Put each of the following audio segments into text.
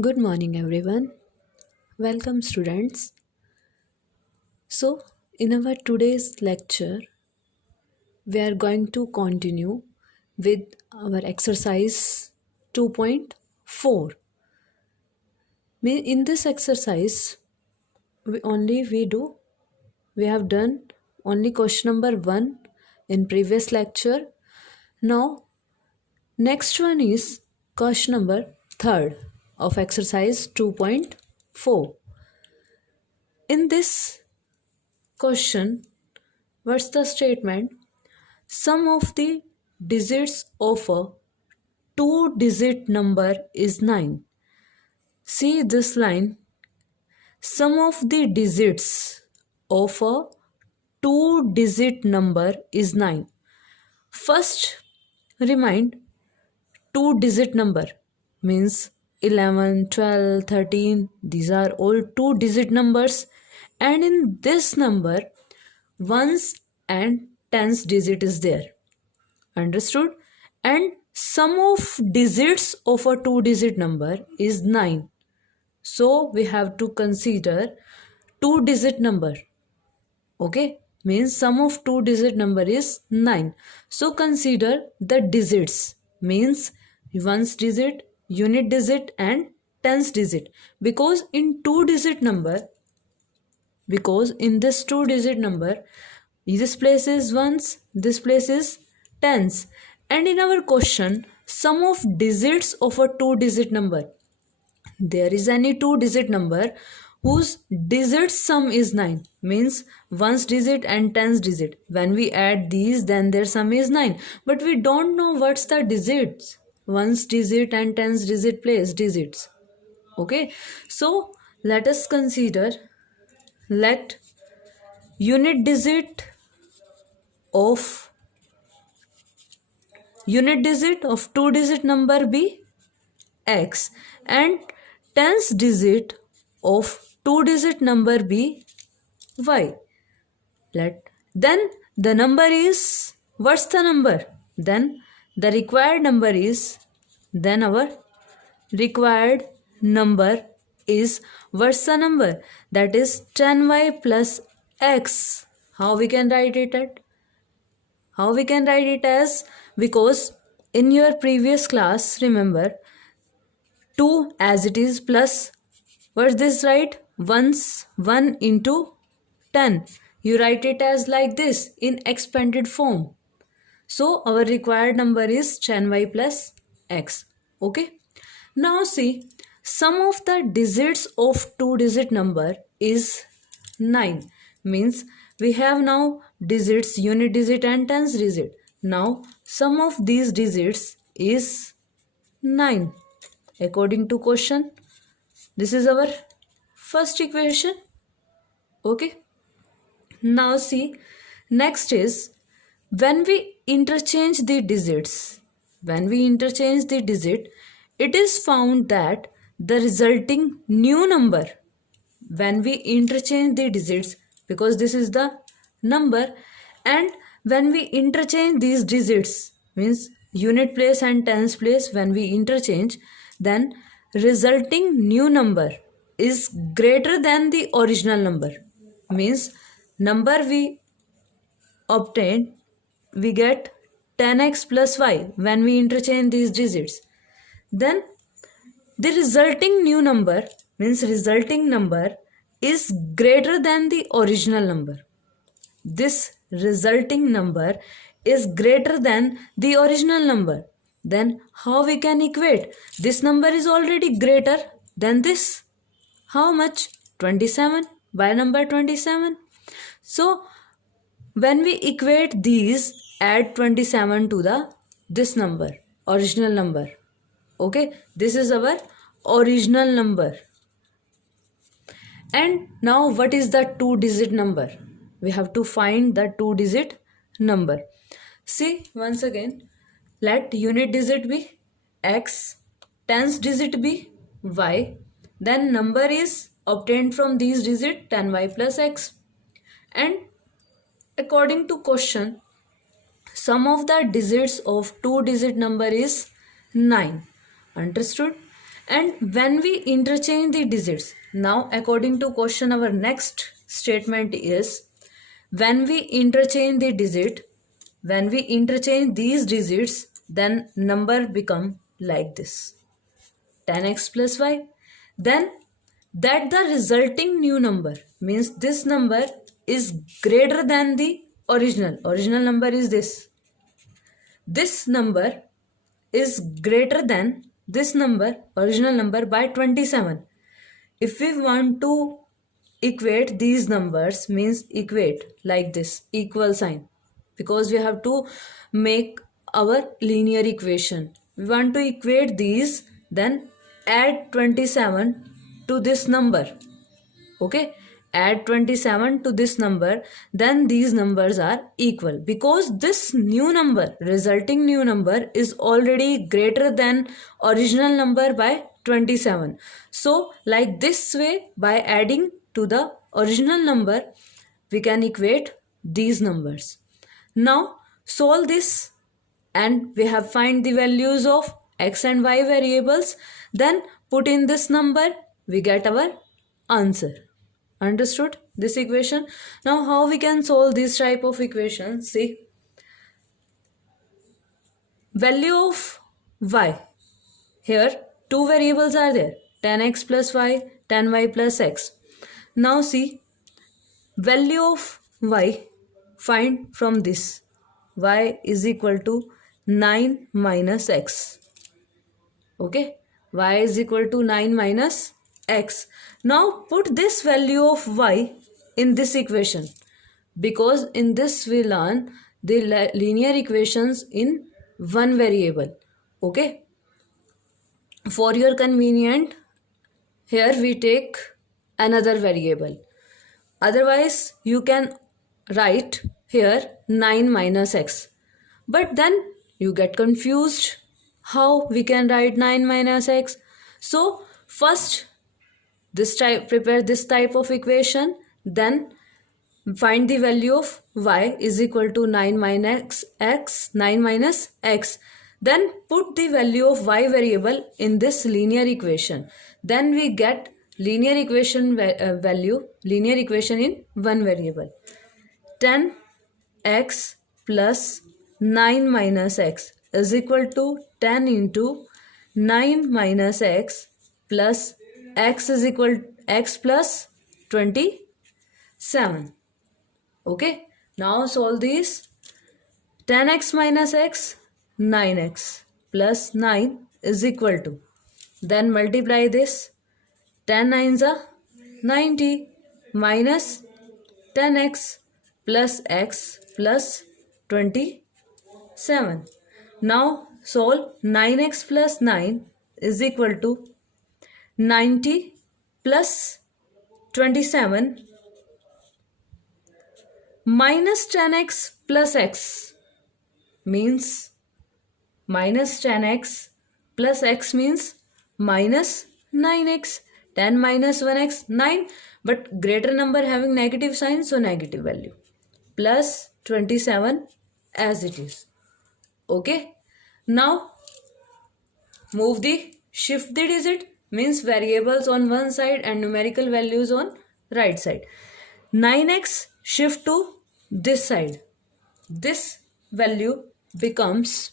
Good morning, everyone. Welcome, students. So, in our today's lecture, we are going to continue with our exercise 2.4. In this exercise, we have done only question number 1 in previous lecture. Now, next one is question number 3rd of exercise 2.4. In this question, what's the statement? Sum of the digits of a two-digit number is 9. See this line. Sum of the digits of a two-digit number is 9. First, remind two-digit number means 11, 12, 13. These are all two-digit numbers. And in this number, ones and tens digit is there. Understood? And sum of digits of a two-digit number is 9. So we have to consider two-digit number. Okay? Means sum of two-digit number is 9. So consider the digits. Means ones digit, unit digit and tens digit. Because in this two-digit number, this place is ones, this place is tens. And in our question, sum of digits of a two-digit number. There is any two-digit number whose digit sum is 9. Means ones digit and tens digit. When we add these, then their sum is 9. But we don't know what's the digits. Ones digit and tens digit place digits. Okay. So let us consider, let unit digit of two-digit number be x and tens digit of two-digit number be y. Then the number is, what's the number? Then the required number is, then our required number is, what's the number? That is 10y plus x. How we can write it at? How we can write it as, because in your previous class, remember, 2 as it is plus, what's this, right? 1 into 10. You write it as like this in expanded form. So our required number is 10y plus x. Okay. Now see, sum of the digits of two-digit number is 9. Means we have now digits, unit digit and tens digit. Now sum of these digits is 9. According to question, this is our first equation. Okay. Now see, next is when we interchange the digits. When we interchange the digit, it is found that the resulting new number, when we interchange the digits, because this is the number, and when we interchange these digits, means unit place and tens place, when we interchange, then resulting new number is greater than the original number. Means number we obtained, we get 10x plus y when we interchange these digits. Then the resulting new number, means resulting number, is greater than the original number. This resulting number is greater than the original number. Then how we can equate? This number is already greater than this. How much? 27 by number 27. So when we equate these, add 27 to this number, original number. Okay, this is our original number. And now what is the two-digit number? We have to find the two-digit number. See, once again, let unit digit be x, tens digit be y. Then number is obtained from these digits 10y plus x. And according to question, sum of the digits of two-digit number is 9. Understood? And when we interchange the digits, now according to question, our next statement is, when we interchange the digit, when we interchange these digits, then number become like this, 10x plus y. Then that the resulting new number, means this number is greater than the original number is this number is greater than this number, original number, by 27. If we want to equate these numbers, means equate like this, equal sign, because we have to make our linear equation. We want to equate these, then add 27 to this number. Okay, add 27 to this number, then these numbers are equal, because this new number, resulting new number, is already greater than original number by 27. So like this way, by adding to the original number, we can equate these numbers. Now solve this, and we have find the values of x and y variables, then put in this number, we get our answer. Understood this equation? Now how we can solve this type of equation? See, value of y, here two variables are there, 10x plus y, 10y plus x. Now see, value of y, find from this, y is equal to 9 minus x. Okay, y is equal to 9 minus x. Now put this value of y in this equation, because in this we learn the linear equations in one variable. Okay, for your convenient, here we take another variable. Otherwise you can write here 9 minus x, but then you get confused how we can write 9 minus x. So first prepare this type of equation, then find the value of y is equal to 9 minus x, 9 minus x. Then put the value of y variable in this linear equation. Then we get linear equation linear equation in one variable. 10x plus 9 minus x is equal to 10 into 9 minus x plus x is equal x plus 27. Okay, now solve these. 10x minus x, 9x plus 9 is equal to, then multiply this, 10 nines are 90 minus 10x plus x plus 27. Now solve 9x plus 9 is equal to 90 plus 27 minus 10x plus x, means minus 10x plus x means minus 9x. 10 minus 1x, 9, but greater number having negative sign, so negative value, plus 27 as it is. Okay, now shift the digit, means variables on one side and numerical values on right side. 9x shift to this side, this value becomes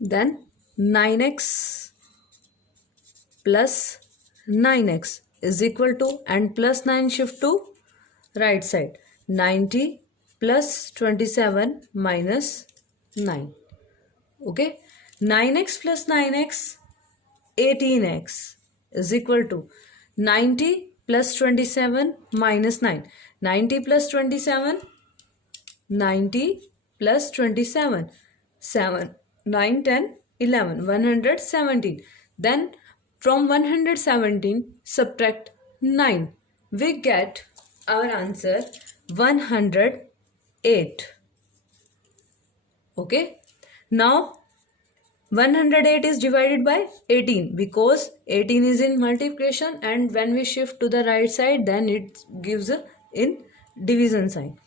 then 9x plus 9x is equal to, and plus 9 shift to right side, 90 plus 27 minus 9. Okay, 9x plus 9x, 18x is equal to 90 plus 27 minus 9. 90 plus 27, 90 plus 27, 7, 9, 10, 11, 117. Then from 117 subtract 9. We get our answer 108. Okay. Now 108 is divided by 18, because 18 is in multiplication, and when we shift to the right side, then it gives in division sign.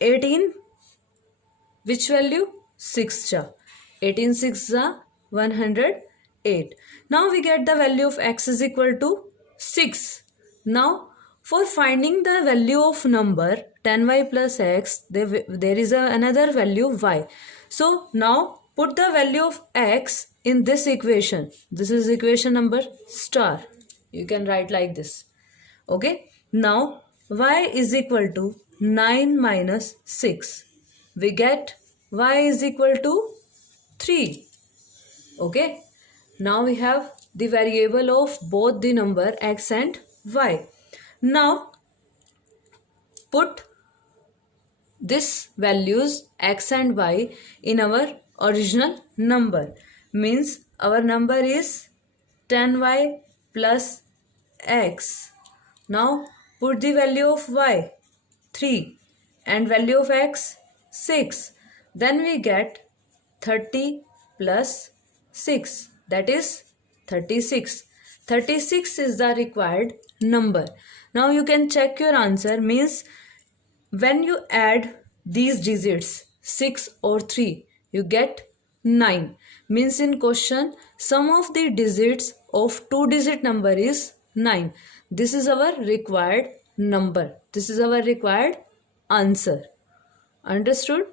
18, which value? 6 cha. 18 6 za 108. 8. Now we get the value of x is equal to 6. Now for finding the value of number 10y plus x, there is another value y. So now put the value of x in this equation. This is equation number star. You can write like this. Okay. Now y is equal to 9 minus 6. We get y is equal to 3. Okay. Now we have the variable of both the number x and y. Now put this values x and y in our original number. Means our number is 10y plus x. Now put the value of y 3 and value of x 6. Then we get 30 plus 6, that is 36. 36 is the required number. Now you can check your answer. Means when you add these digits 6 or 3, you get 9. Means in question sum of the digits of 2-digit number is 9. This is our required number. This is our required answer. Understood?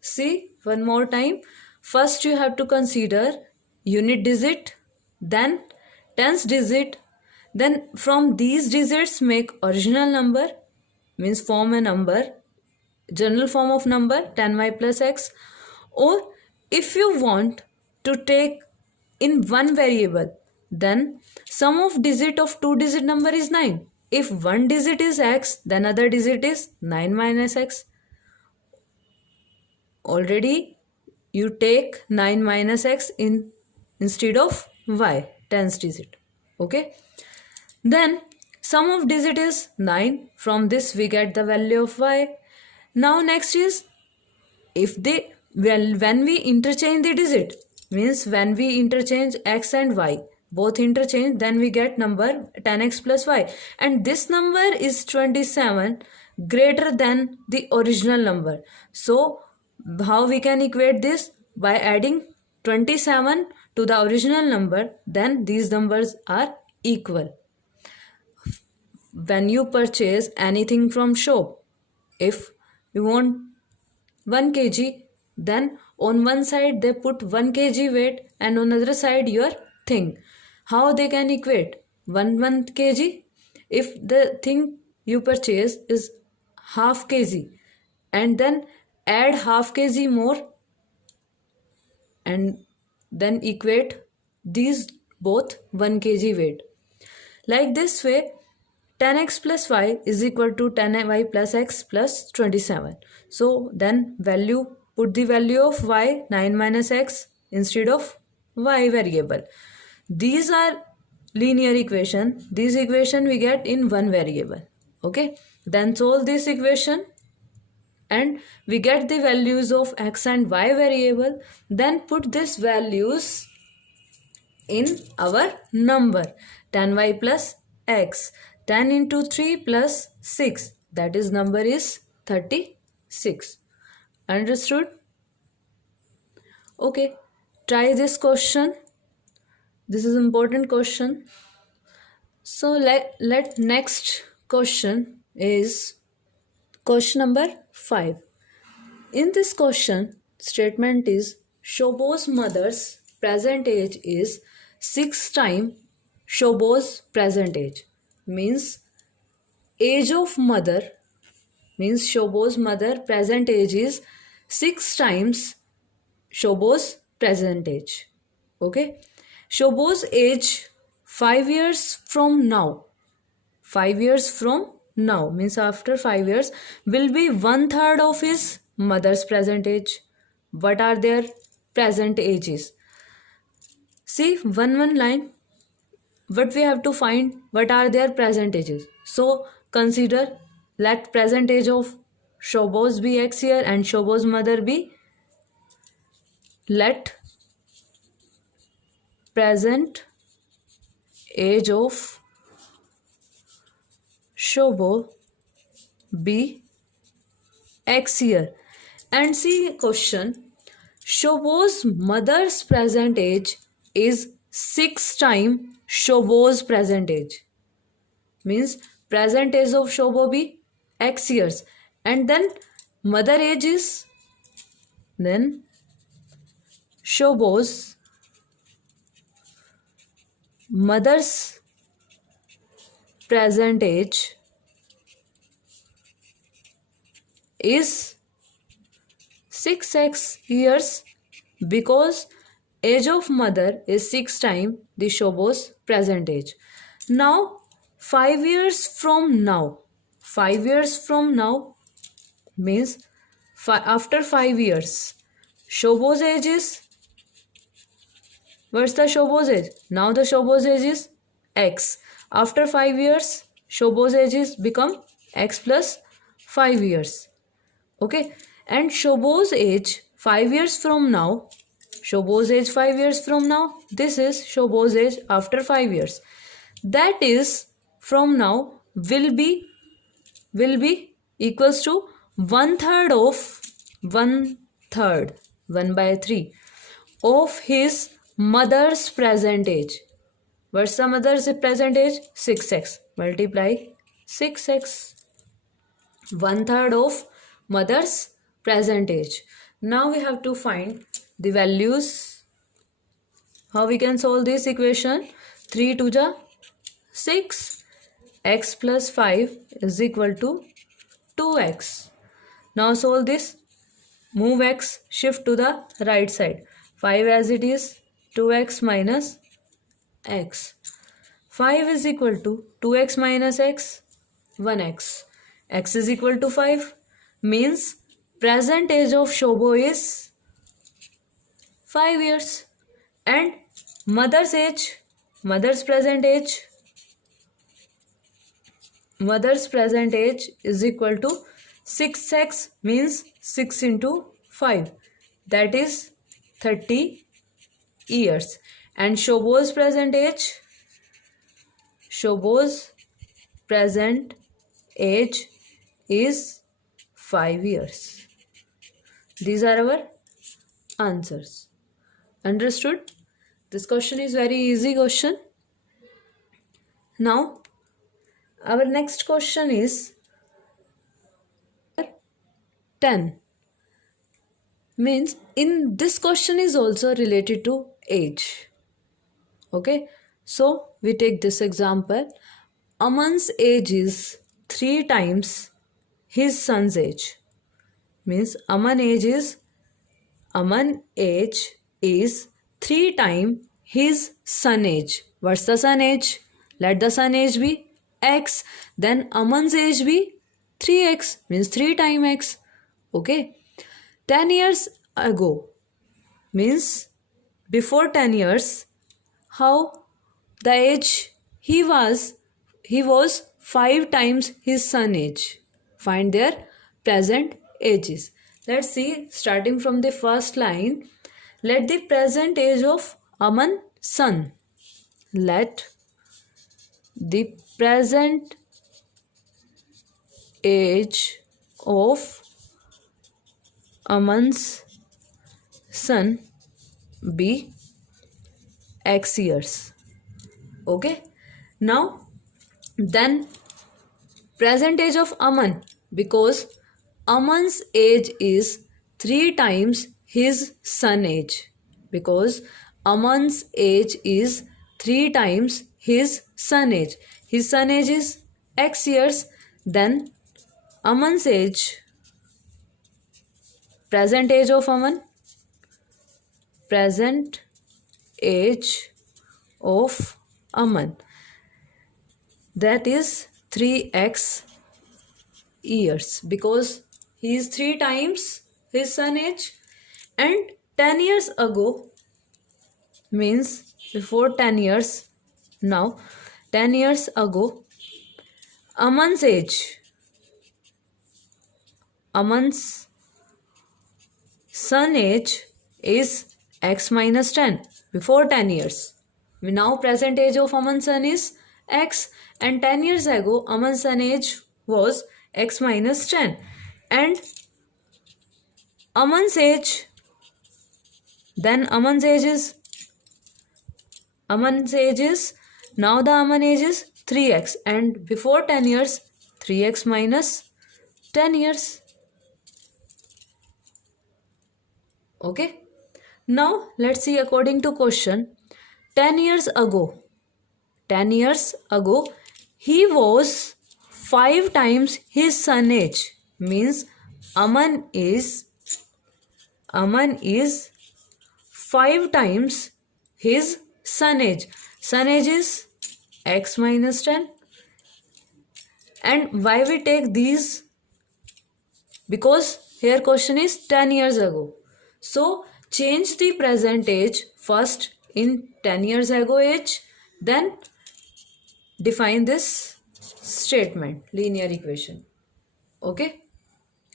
See one more time. First you have to consider unit digit, then tens digit, then from these digits make original number, means form a number, general form of number 10y plus x. Or if you want to take in one variable, then sum of digit of 2-digit number is 9. If one digit is x, then other digit is 9 minus x. Already you take 9 minus x instead of y, tens digit. Okay. Then sum of digit is 9. From this we get the value of y. Now next is when we interchange the digit, means when we interchange x and y, both interchange, then we get number 10x plus y. And this number is 27 greater than the original number. So how we can equate this? By adding 27 to the original number, then these numbers are equal. When you purchase anything from shop, if you want 1 kg, then on one side they put 1 kg weight and on the other side your thing. How they can equate? 1 kg. If the thing you purchase is half kg and then add half kg more and then equate these both 1 kg weight. Like this way 10x plus y is equal to 10y plus x plus 27. So then put the value of y 9 minus x instead of y variable. These are linear equation. This equation we get in one variable. Okay. Then solve this equation and we get the values of x and y variable. Then put these values in our number 10y plus x. 10 into 3 plus 6, that is number is 36. Understood? Okay, try this question. This is important question. So let next question is question number 5. In this question, statement is Shobo's mother's present age is 6 times Shobo's present age. Means age of mother, means Shobo's mother present age is 6 times Shobo's present age. Okay. Shobo's age 5 years from now. 5 years from now means after 5 years will be 1/3 of his mother's present age. What are their present ages? See one line. What we have to find, what are their present ages. So consider, let present age of Shobo's be x here and Shobo's mother be, let present age of Shobo be x here. And see question, Shobo's mother's present age is 6 times Shobo's present age. Means present age of Shobo be x years, and then mother age is, then Shobo's mother's present age is 6x years, because age of mother is 6 times the Shobo's present age. Now 5 years from now, 5 years from now means after 5 years, Shobo's age is, what's the Shobo's age? Now the Shobo's age is x. After 5 years, Shobo's age is become x plus 5 years. Okay, and Shobo's age 5 years from now, Shobo's age 5 years from now, this is Shobo's age after 5 years. That is, from now will be equals to 1/3 of 1/3, 1/3 of his mother's present age. What's the mother's present age? 6x. Multiply 6x. 1/3 of mother's present age. Now we have to find the values. How we can solve this equation? 3 to the 6. X plus 5 is equal to 2x. Now solve this. Move x, shift to the right side. 5 as it is, 2x minus x. 5 is equal to 2x minus x, 1x. X is equal to 5. Means present age of Shobo is 5 years. And mother's age, mother's present age is equal to 6x, means 6 into 5. That is 30 years. And Shobo's present age is 5 years. These are our answers. Understood? This question is very easy question. Now our next question is 10. Means in this question is also related to age. Okay, so we take this example. Aman's age is 3 times his son's age. Means Aman age is 3 times his son age. What's the son age? Let the son age be x. Then Aman's age be 3x, means 3 times x. Okay, 10 years ago means before 10 years, how the age he was 5 times his son age. Find their present ages. Let's see, starting from the first line. Let the present age of Aman son. Let the present age of Aman's son be x years. Okay, now then present age of Aman, because Aman's age is 3 times his son age. Because Aman's age is 3 times his son age. His son age is x years. Then Aman's age, present age of Aman, present age of Aman, that is 3x years, because he is 3 times his son age. And 10 years ago means before 10 years. Now 10 years ago, Aman's son age is x minus 10 before 10 years. Now present age of Aman's son is x, and 10 years ago Aman's son age was x minus 10. And Aman's age, then Aman's age is Aman's age is, now the Aman age is 3x, and before 10 years 3x minus 10 years. Okay. Now let's see according to question. 10 years ago, 10 years ago, he was 5 times his son age. Means Aman is 5 times his son age. Son age is x minus 10. And why we take these? Because here question is 10 years ago. So change the present age first in 10 years ago age, then define this statement, linear equation. Okay.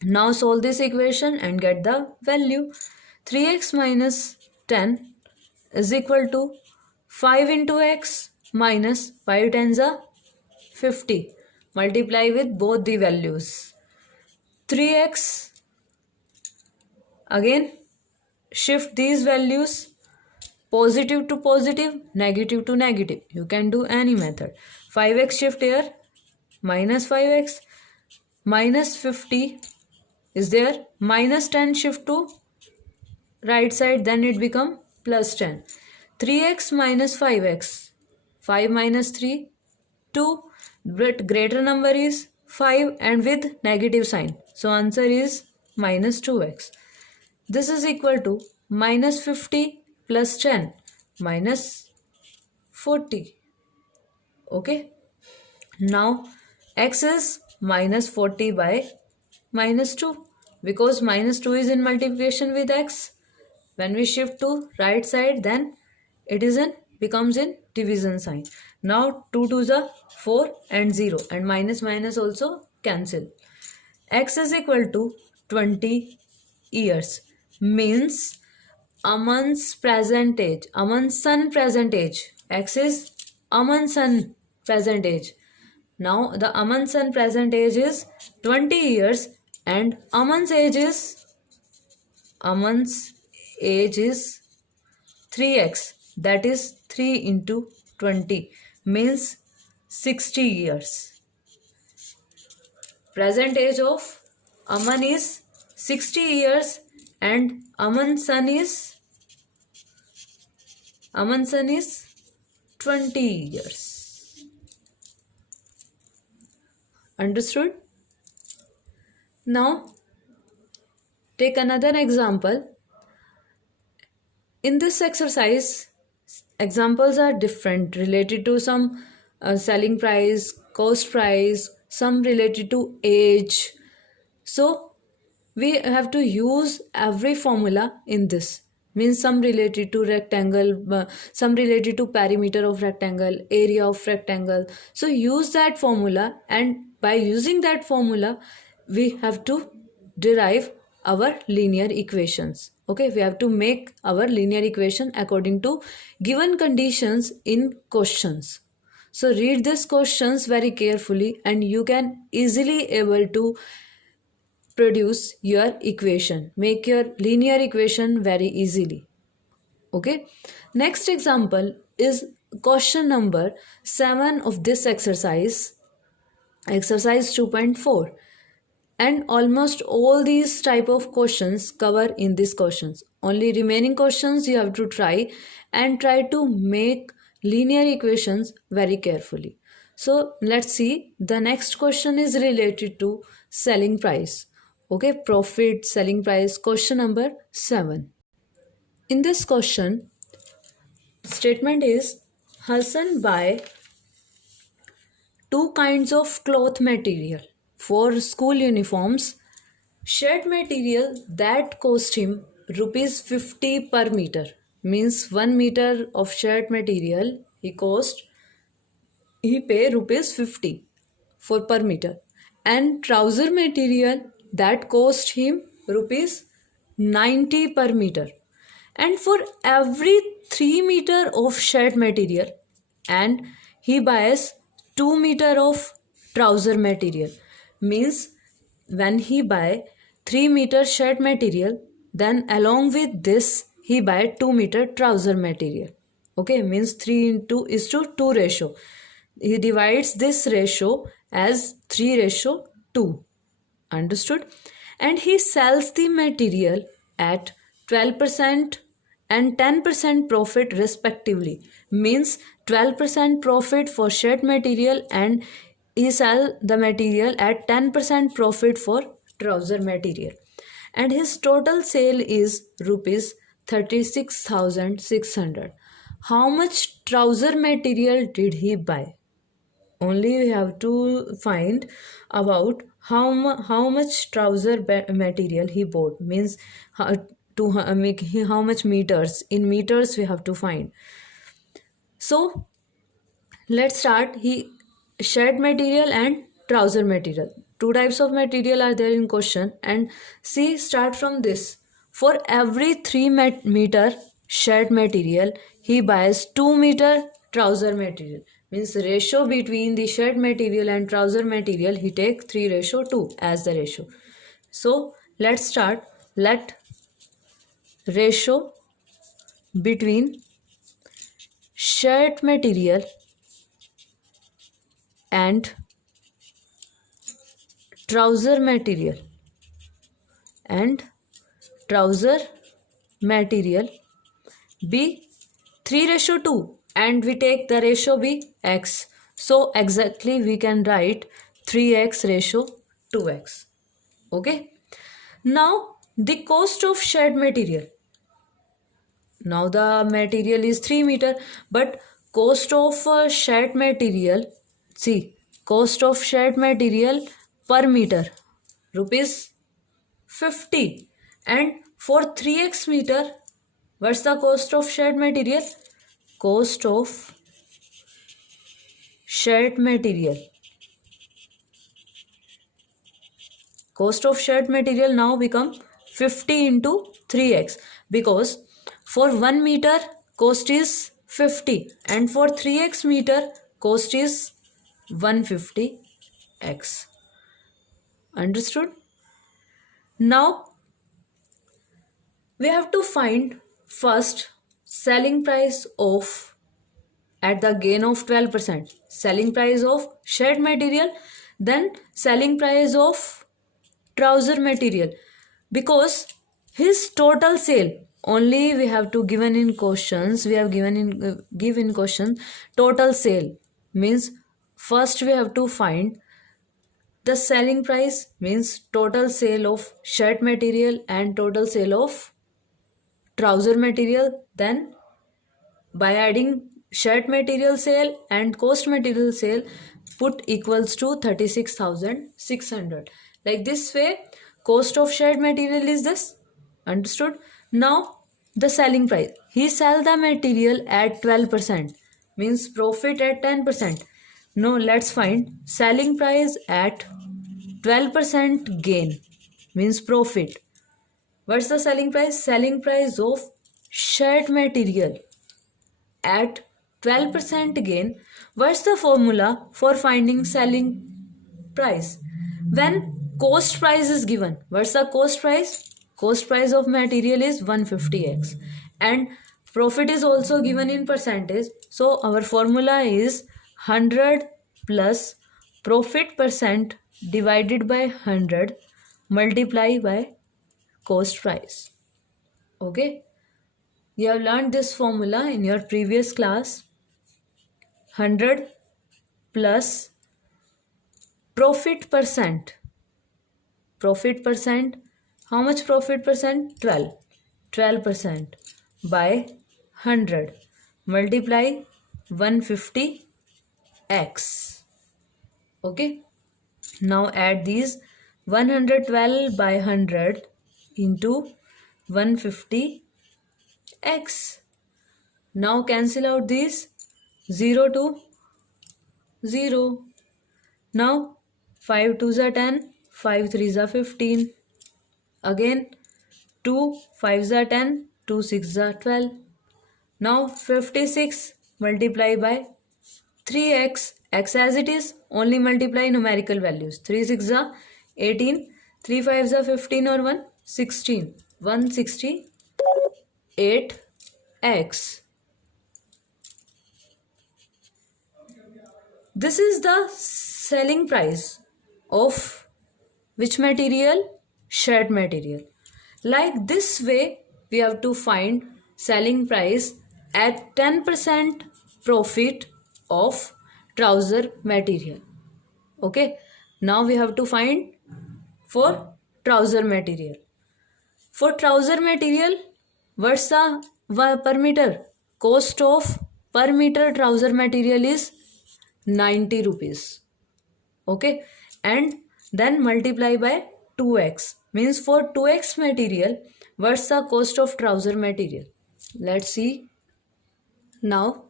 Now solve this equation and get the value. 3x minus 10 is equal to 5 into x minus 5 tens are 50. Multiply with both the values. 3x, again shift these values, positive to positive, negative to negative. You can do any method. 5x shift here, minus 5x, minus 50 is there, minus 10 shift to right side, then it become plus 10. 3x minus 5x, 5 minus 3, 2, but greater number is 5 and with negative sign. So answer is minus 2x. This is equal to minus 50 plus 10, minus 40. Okay. Now x is minus 40 by minus 2, because minus 2 is in multiplication with x. When we shift to right side, then it is in becomes in division sign. Now 2 2s are 4 and 0, and minus minus also cancel. X is equal to 20 years. Means Aman's present age, Aman's son present age. X is Aman's son present age. Now the Aman's son present age is 20 years, and Aman's age is 3x, that is 3 into 20, means 60 years. Present age of Aman is 60 years and Aman's son is 20 years. Understood? Now take another example. In this exercise, examples are different, related to some selling price, cost price, some related to age. So we have to use every formula in this. Means some related to rectangle, some related to perimeter of rectangle, area of rectangle. So use that formula, and by using that formula we have to derive our linear equations. Okay, we have to make our linear equation according to given conditions in questions. So read these questions very carefully and you can easily able to produce your equation, make your linear equation very easily. Okay, next example is question number 7 of this exercise 2.4, and almost all these type of questions cover in these questions. Only remaining questions you have to try to make linear equations very carefully. So let's see, the next question is related to selling price. Okay, profit, selling price, question number 7. In this question, statement is Hassan buy 2 kinds of cloth material for school uniforms. Shirt material that cost him rupees 50 per meter. Means 1 meter of shirt material he pay rupees 50 for per meter, and trouser material that cost him rupees 90 per meter. And for every 3 meter of shirt material, and he buys 2 meter of trouser material. Means when he buy 3 meter shirt material, then along with this he buy 2 meter trouser material. Okay, means 3:2 ratio. He divides this ratio as 3:2. Understood? And he sells the material at 12% and 10% profit respectively. Means 12% profit for shirt material, and he sell the material at 10% profit for trouser material. And his total sale is rupees 36,600. How much trouser material did he buy? Only we have to find about how much trouser material he bought, means to make how much meters, in meters we have to find. So let's start. He shirt material and trouser material, two types of material are there in question. And see, start from this. For every 3 meter shirt material, he buys 2 meter trouser material. Means ratio between the shirt material and trouser material, he take 3:2 as the ratio. So let's start. Let ratio between shirt material and trouser material and trouser material be 3:2, and we take the ratio be x. So exactly we can write 3x ratio 2x. Okay. Now the cost of shirt material. Now the material is 3 meter, but cost of shirt material, see, cost of shirt material per meter rupees 50. And for 3x meter, what's the cost of shirt material? Cost of shirt material. Cost of shirt material now become 50 into 3x, because for 1 meter cost is 50 and for 3x meter cost is 150x. Understood? Now we have to find first selling price of, at the gain of 12%, selling price of shirt material, then selling price of trouser material, because his total sale, only we have to given in questions, we have given in give in question total sale, means first we have to find the selling price, means total sale of shirt material and total sale of trouser material. Then by adding shirt material sale and cost material sale, put equals to 36,600. Like this way, cost of shirt material is this. Understood? Now the selling price, he sell the material at 12%, means profit at 10%. Now let's find selling price at 12% gain, means profit. What's the selling price? Selling price of shirt material at 12% gain. What's the formula for finding selling price? When cost price is given, what's the cost price? Cost price of material is 150x, and profit is also given in percentage. So our formula is 100 plus profit percent divided by 100 multiply by cost price. Okay, you have learned this formula in your previous class. 100 plus profit percent. Profit percent, how much profit percent? 12. 12% by 100 multiply 150x. Okay. Now add these 112 by 100 into 150x. Now cancel out these 0 to 0. Now 5 2s are 10, 5 3s are 15. Again 2 5s are 10, 2 6s are 12. Now 56 multiply by 3x, x as it is, only multiply numerical values. 3 6 are 18, 3 5s are 15 or 1, 16, 168x. this is the selling price of which material? Shirt material. Like this way we have to find selling price at 10% profit of trouser material. Okay, now we have to find for trouser material. For trouser material, what's the per meter? Cost of per meter trouser material is 90 rupees. Okay, and then multiply by 2x, means for 2x material, what's the cost of trouser material? Let's see. Now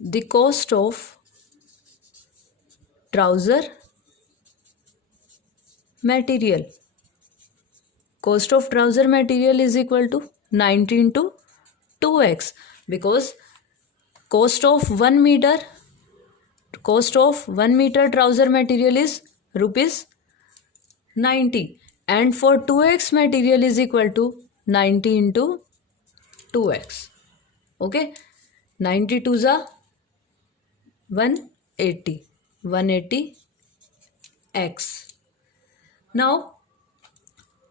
the cost of trouser material, cost of trouser material is equal to 90 into 2x, because cost of 1 meter trouser material is rupees 90, and for 2x material is equal to 90 into 2x. Okay, 90 to the 180 x. Now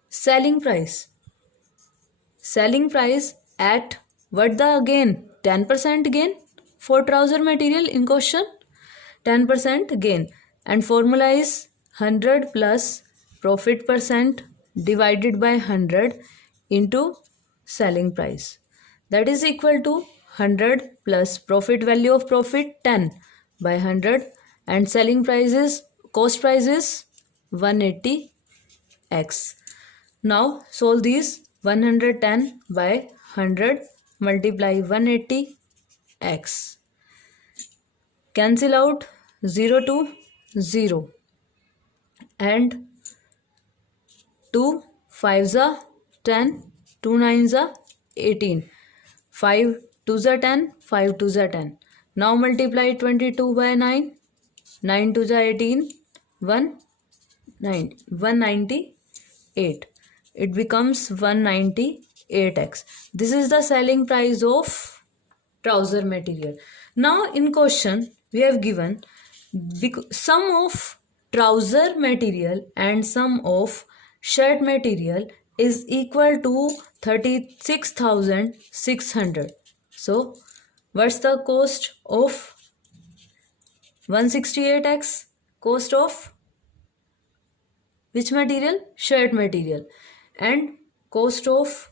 selling price at what the gain? 10% gain for trouser material in question, 10% gain, and formula is 100 plus profit percent divided by 100 into selling price, that is equal to 100 plus profit value of profit 10 by 100, and selling price is, cost price is 180x. Now solve these. 110 by 100 multiply 180x, cancel out 0 to 0, and 2 5s are 10, 2 9s are 18, 5 2s are 10, 5 2s are 10. Now multiply 22 by 9, 9 2s are 18, 198. It becomes 198x. This is the selling price of trouser material. Now in question we have given sum of trouser material and sum of shirt material is equal to 36,600. So what's the cost of 168x? Cost of which material? Shirt material. And cost of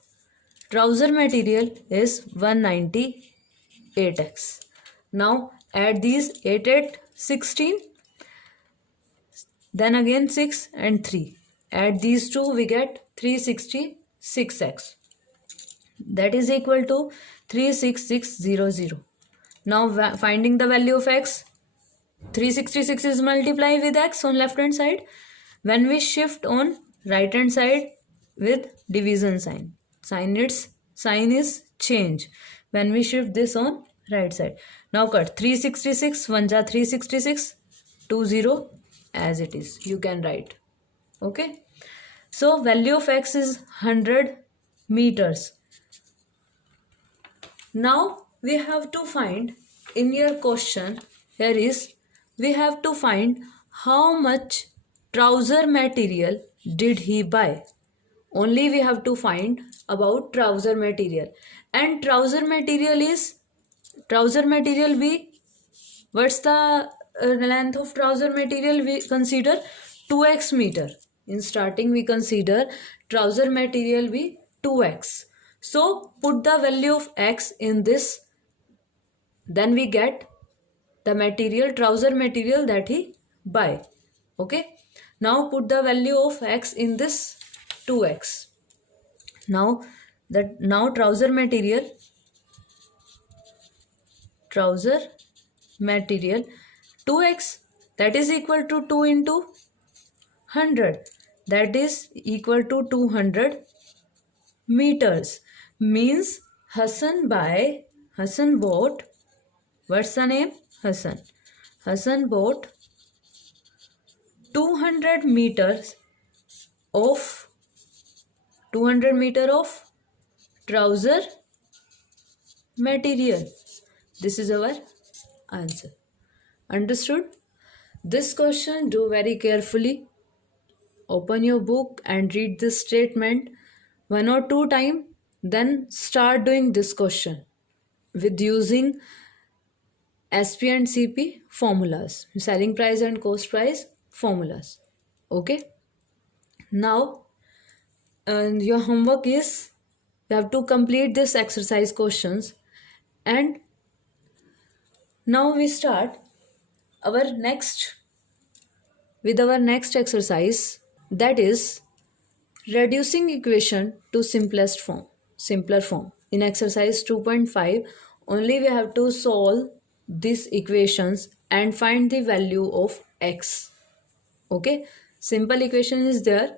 trouser material is 198x. Now add these 8 8 16, then again 6 and 3, add these two, we get 366x, that is equal to 36600. Now finding the value of x, 366 is multiplied with x on left hand side. When we shift on right hand side with division sign, its sign is change when we shift this on right side. Now cut 366, 1 ja 366, 20 as it is, you can write. Okay, so value of x is 100 meters. Now we have to find, in your question here is, we have to find how much trouser material did he buy. Only we have to find about trouser material, and trouser material be, what's the length of trouser material? We consider 2x meter. In starting we consider trouser material be 2x. So put the value of x in this, then we get the material, trouser material that he buy. Okay, now put the value of x in this 2x. Now trouser material 2x, that is equal to 2 into 100, that is equal to 200 meters. Means Hassan bought, what's the name? Hassan bought 200 meters of trouser material. This is our answer. Understood? This question, do very carefully. Open your book and read this statement one or two times, then start doing this question with using SP and CP formulas, selling price and cost price formulas. Okay. Now, your homework is you have to complete this exercise questions, and now we start our next with our next exercise, that is reducing equation to simpler form. In exercise 2.5, only we have to solve these equations and find the value of x. Okay, simple equation is there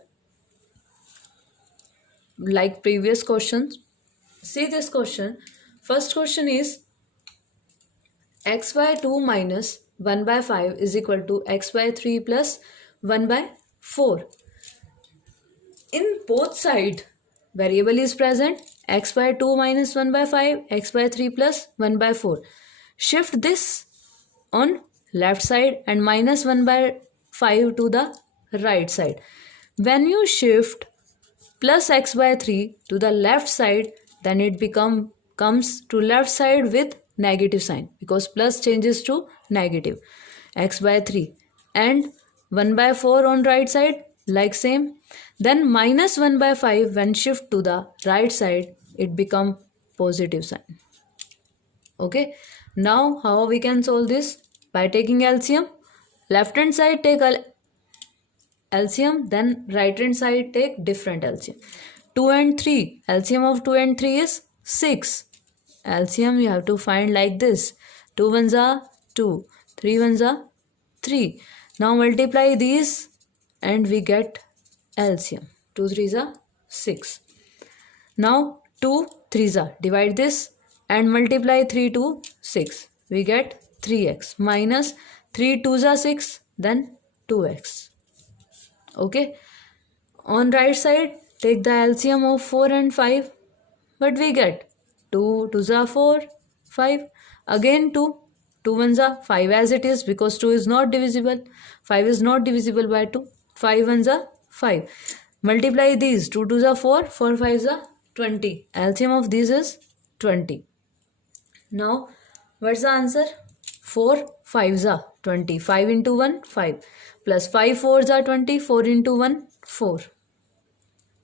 like previous questions. See this question. First question is x by 2 minus 1 by 5 is equal to x by 3 plus 1 by 4. In both side, variable is present, x by 2 minus 1 by 5, x by 3 plus 1 by 4. Shift this on left side and minus 1 by 5 to the right side. When you shift plus x by 3 to the left side, then it comes to left side with negative sign, because plus changes to negative. X by 3 and 1 by 4 on right side, like same. Then minus 1 by 5, when shift to the right side, it become positive sign. Okay. Now how we can solve this? By taking LCM. Left hand side take LCM, then right hand side take different LCM. 2 and 3, LCM of 2 and 3 is 6. LCM you have to find like this. 2 ones are 2, 3 ones are 3. Now multiply these and we get LCM. 2 3s are 6. Now 2 3s are, divide this and multiply 3 to 6. We get 3x minus 3 2s are 6, then 2x. Okay. On right side, take the LCM of 4 and 5. What we get? 2 2s are 4, 5. Again 2. 2 ones are 5 as it is, because 2 is not divisible. 5 is not divisible by 2. 5 ones are 5. Multiply these. 2 2s are 4, 4 5s are 20. LCM of these is 20. Now, what's the answer? 4 5s are 20. 5 into 1, 5. Plus 5 4s are 20. 4 into 1, 4.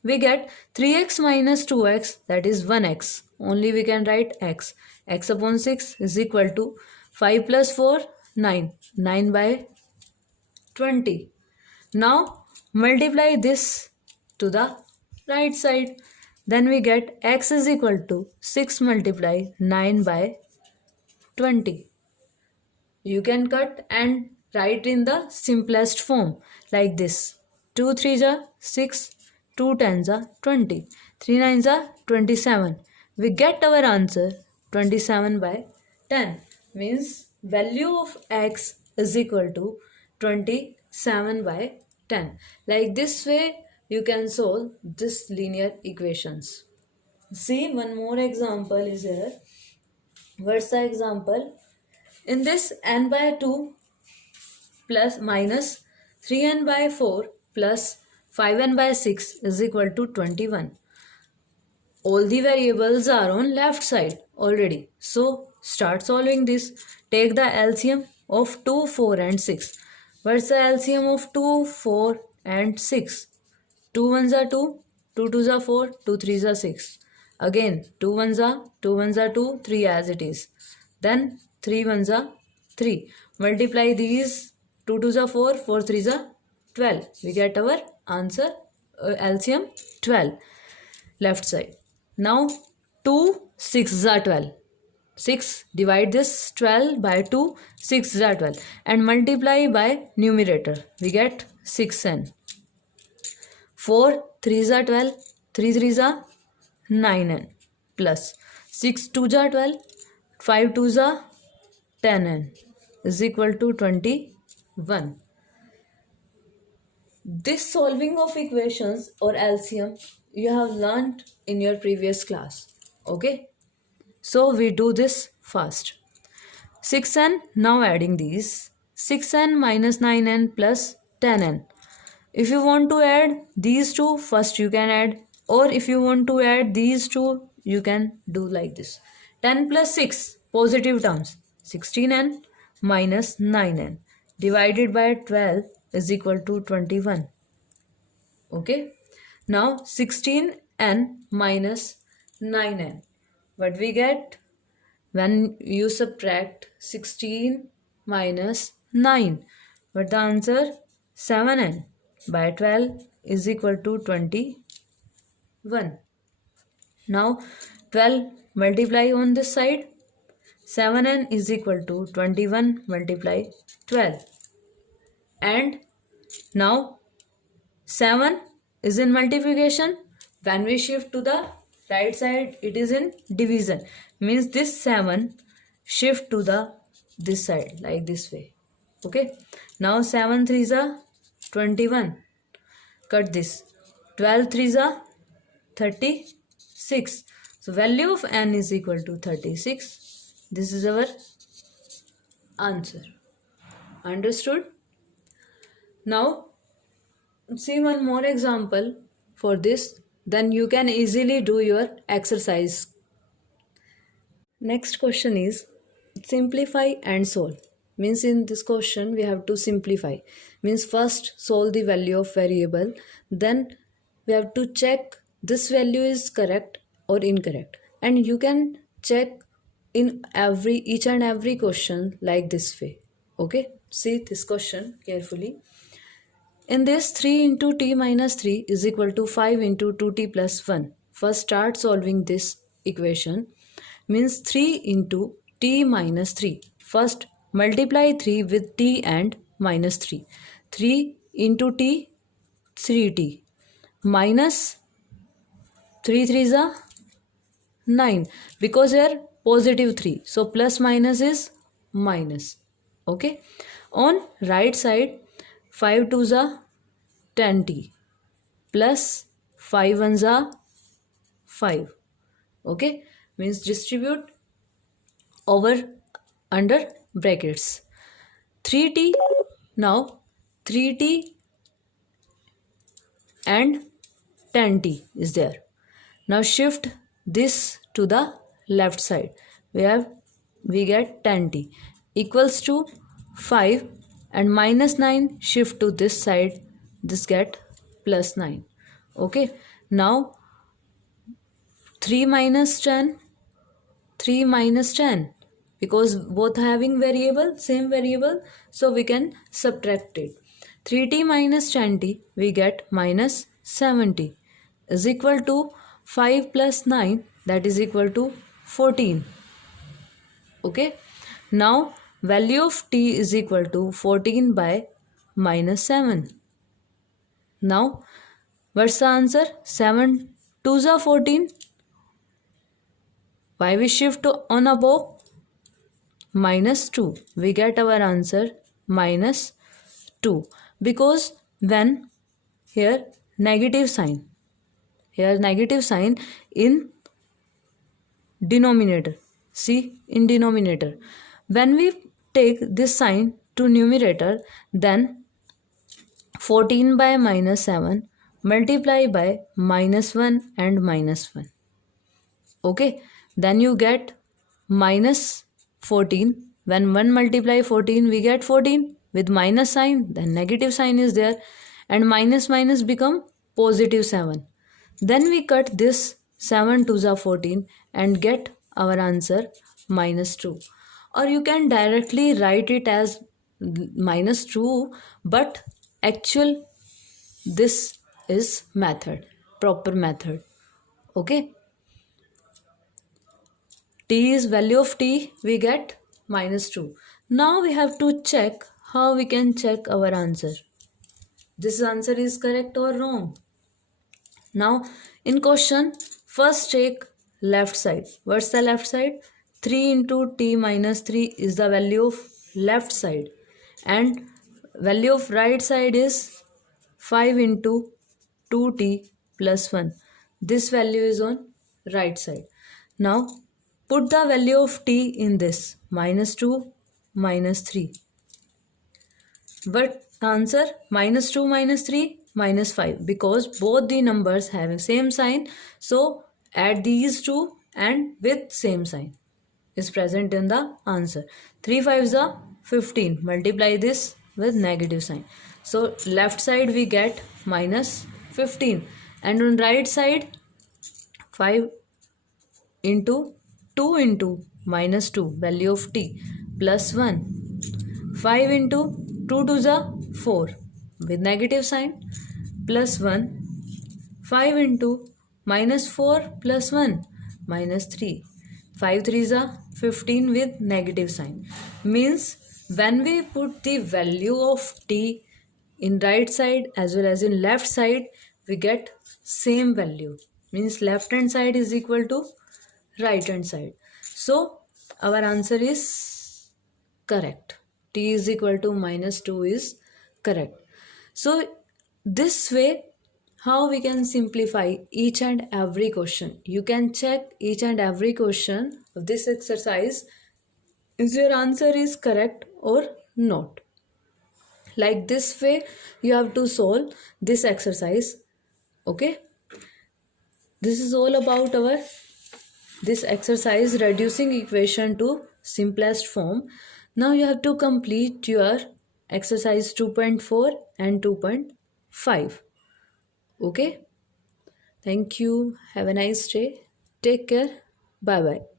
We get 3x minus 2x, that is 1x. Only we can write x. X upon 6 is equal to 5 plus 4, 9. 9 by 20. Now multiply this to the right side. Then we get x is equal to 6 multiply 9 by 20. You can cut and write in the simplest form like this. 2 3s are 6, 2 10s are 20, 3 9s are 27. We get our answer 27 by 10. Means value of x is equal to 27 by 10. Like this way you can solve this linear equations. See, one more example is here. What's the example? In this, n by 2 plus minus 3n by 4 plus 5n by 6 is equal to 21. All the variables are on left side already. So start solving this. Take the LCM of 2, 4 and 6. What's the LCM of 2, 4 and 6? 2 ones are 2, 2 twos are 4, 2 threes are 6. Again 2 ones are 2, 3 as it is. Then 3 ones are 3. Multiply these. 2 twos are 4, 4 threes are 12. We get our answer LCM 12. Left side. Now 2 6s are 12. 6, divide this 12 by 2, 6s are 12 and multiply by numerator. We get 6n. 4 3s are 12, 3 3s are 9n plus 6 2s are 12, 5 2s are 10n is equal to 21. This solving of equations or LCM you have learned in your previous class. Okay. So we do this first. 6n, now adding these. 6n minus 9n plus 10n. If you want to add these two, first you can add, or if you want to add these two, you can do like this. 10 plus 6, positive terms, 16n minus 9n divided by 12 is equal to 21. Okay. Now 16n minus 9n. What we get when you subtract 16 minus 9? But the answer 7n by 12 is equal to 21. Now 12 multiply on this side. 7n is equal to 21 multiply 12. And now 7 is in multiplication. When we shift to the right side, it is in division. Means this 7 shift to the this side like this way. Okay. Now 7 3s are 21. Cut this. 12 3s are 36. So value of n is equal to 36. This is our answer. Understood? Now see one more example for this, then you can easily do your exercise. Next question is simplify and solve. Means in this question we have to simplify. Means first solve the value of variable, then we have to check this value is correct or incorrect, and you can check in each and every question like this way. Okay, see this question carefully. In this 3 into t minus 3 is equal to 5 into 2t plus 1. First start solving this equation. Means 3 into t minus 3. First multiply 3 with t and minus 3. 3 into t, 3t. Minus 3 3s are 9. Because here positive 3. So plus minus is minus. Okay. On right side, 5 2s are 10t plus 5 1s are 5. Okay, means distribute over under brackets. 3t, now 3t and 10t is there. Now shift this to the left side. We get 10t equals to 5, and minus 9 shift to this side, this get plus 9. Okay, now 3 minus 10, because both having variable, same variable, so we can subtract it. 3t minus 10t, we get minus 70 is equal to 5 plus 9, that is equal to 14. Okay, now value of t is equal to 14 by minus 7. Now, what's the answer? 7 2s are 14. Why we shift on above? Minus 2. We get our answer minus 2. Because when here negative sign in denominator. See, in denominator. When we take this sign to numerator, then 14 by minus 7 multiply by minus 1 and minus 1. Okay, then you get minus 14. When 1 multiply 14, we get 14 with minus sign, then negative sign is there, and minus minus become positive 7. Then we cut this 7 2s are 14 and get our answer minus 2. Or you can directly write it as minus 2, but actual this is method, proper method. Okay, t is value of t, we get minus 2. Now we have to check how we can check our answer. This answer is correct or wrong. Now in question, first take left side. What's the left side? 3 into t minus 3 is the value of left side, and value of right side is 5 into 2t plus 1. This value is on right side. Now put the value of t in this, minus 2 minus 3. But answer -2 -3 -5, because both the numbers have same sign. So add these two and with same sign is present in the answer. 3 5s are 15. Multiply this with negative sign. So left side we get -15, and on right side 5 into 2 into -2, value of t, plus 1. 5 into 2 to the 4 with negative sign, plus 1. 5 into -4 plus 1, -3. 5 3s are 15 with negative sign. Means when we put the value of t in right side as well as in left side, we get same value. Means left hand side is equal to right hand side. So our answer is correct. T is equal to -2 is correct. So this way, how we can simplify each and every question. You can check each and every question of this exercise is your answer is correct or not. Like this way you have to solve this exercise. Okay, this is all about our this exercise, reducing equation to simplest form. Now you have to complete your exercise 2.4 and 2.5. Okay, thank you, have a nice day, take care, bye bye.